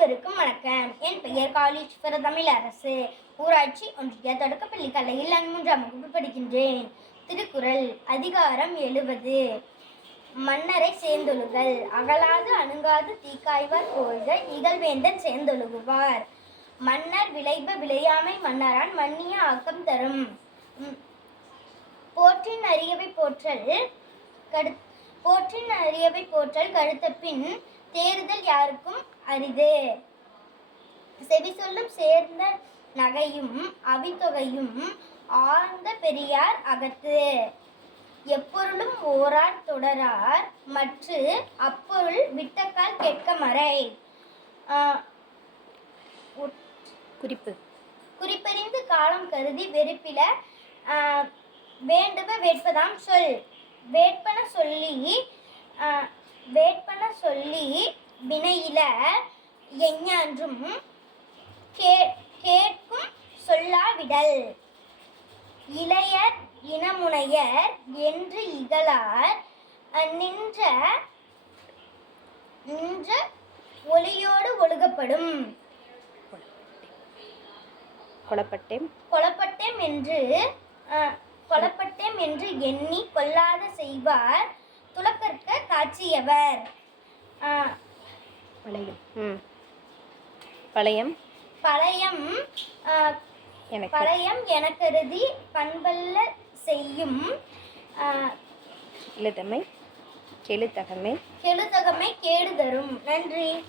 அனைவருக்கும் வணக்கம். என் பெயர் காலேஜ் காளீஸ்வர தமிழரசு ஊராட்சி ஒன்றிய தொடக்கப்பள்ளி கலையில் நான் மூன்றாம் வகுப்பு படிக்கின்றேன். திருக்குறள் அதிகாரம் எழுபது. மன்னரை சேர்ந்தொழுகல். அகலாது அணுகாது தீக்காய்வார் போழ்க. இகழ்வேந்தன் சேர்ந்தொழுகுவார். மன்னர் விளைப விளையாமை மன்னரான் மன்னிய ஆக்கம் தரும். போற்றின் அரியவை போற்றல் கடு போற்றின் அரியவை போற்றல் கடுத்த பின் தேறுதல் யாருக்கும் அரிது. செவி சொல்லும் சேர்ந்த நகையும் அவித்தொகையும் ஆழ்ந்த பெரியார் அகத்து. எப்பொருளும் ஓரார் தொடரார் மற்று அப்பொருள் விட்டக்கால் கேட்க மறை. குறிப்பு. குறிப்பறிந்து காலம் கருதி வெறுப்பில வேண்டுவ வேட்பதாம் சொல். வேட்பன சொல்லி வேட்பன சொல்லி வினையில எஞ்ஞான்றும் கே கேட்கும் சொல்லாவிடல். இளையர் இனமுனையர் என்று இகழார். நின்ற நின்ற ஒளியோடு ஒழுகப்படும். கொலப்பட்டேம். என்று கொலப்பட்டேம் என்று எண்ணி கொல்லாத செய்வார். துலக்கற்க காட்சியவர் அஹ், பழையம். பழையம். பழையம் பழையம் எனக்கருதி பண்பல்ல செய்யும் எழுதமை கெழுத்தகமை. கெழுதகமை கேடு தரும். நன்றி.